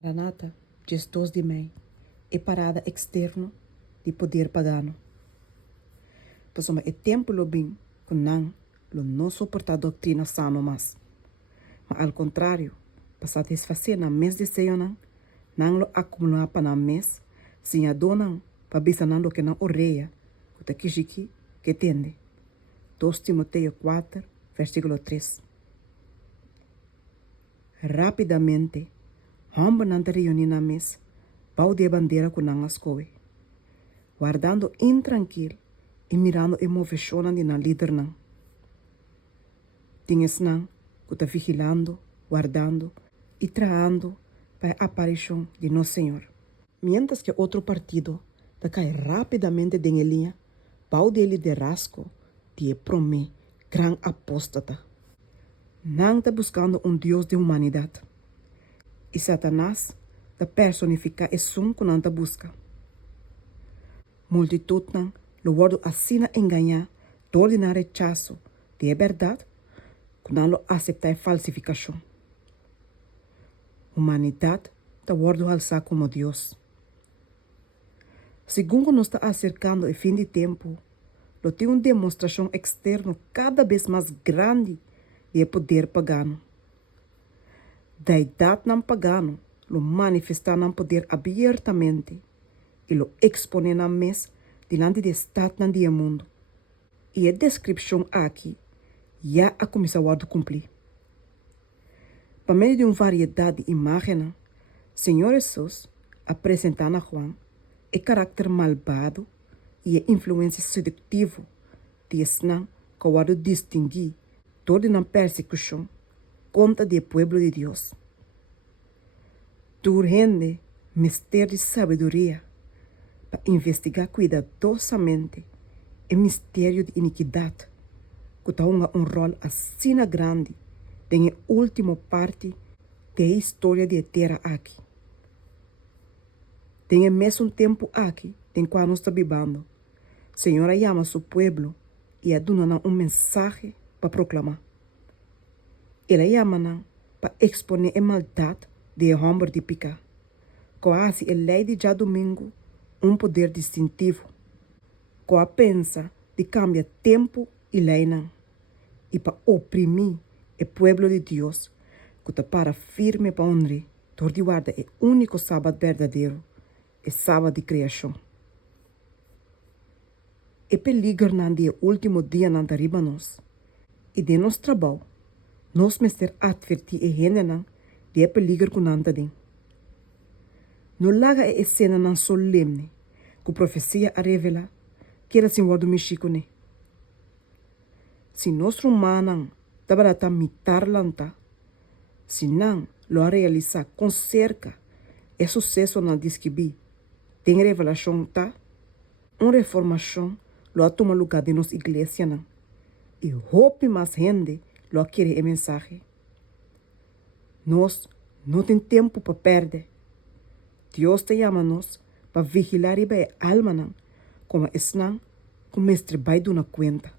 Maranata, gestos de mei, e parada externo de poder pagano. Pessoa é tempo lo bem, que não suporta a doutrina sano mais. Mas ao contrário, para satisfazer na mês de ceia não lo acumular para na mês, sem a dona para bisanando que não oreia, o taquijiki que tende. 2 Timoteo 4, versículo 3. Rapidamente, Hamba nanta reunir na mesa, pau de bandeira com nangas coe. Guardando intranquilo e mirando a movimentação de na líder não. Tinhas não, que está vigilando, guardando e traando para a aparição de Nosso Senhor. Mientras que outro partido está cai rapidamente de linha, pau de liderazgo de promê, gran apóstata. Não está buscando Deus de humanidade. E Satanás da personificar e som que não busca. Multitud não lo wordo assim enganar, tornar rechaço de verdade, que não lo aceitar falsificação. Humanidade da wordo alçar como Deus. Segundo nos está acercando o fim de tempo, lo tem uma demonstração externa cada vez mais grande de poder pagano. Da idade não pagano, lo manifestar não poder abertamente e lo exponer na mesa diante de estado no dia mundo. E a descrição aqui já a começar a cumprir. Por meio de uma variedade de imagens, Senhor Jesus apresenta a Juan o caráter malvado e a influência sedutiva de Esnã que o distinguir toda a persecução contra o povo de Deus. Durante mistério de sabedoria para investigar cuidadosamente o mistério de iniquidade, que tem um rol assim grande na última parte da história de terra aqui. Tem o mesmo tempo aqui, em qual nós estamos vivendo, Senhora chama seu povo e a dona mensagem para proclamar. Ela chama para exponer a maldade de homem de picar. Quase a lei de já domingo, poder distintivo. Com a pensa de cambiar tempo e lei não. E para oprimir o povo de Deus, que está para firme para honrar, por de guarda o único sábado verdadeiro, o sábado de criação. E peligro não dia último dia não arriba nós. E de nosso trabalho, nós mestre advertir e gente não de peligro que não tem. Não laga a cena não solemne, que a profecia a revela, que era Senhor do Mexico, né? Se nós humanos trabalhamos mitar lanta, se não lo realizar com cerca, é sucesso na desquibi, tem revelação tá, uma reformação lo toma lugar de nossa igreja não, e hope mais gente lo querer a mensagem. Nós não tem tempo para perder. Deus te chama nós para vigilar e bem a alma não, como esnã, como mestre vai dar conta.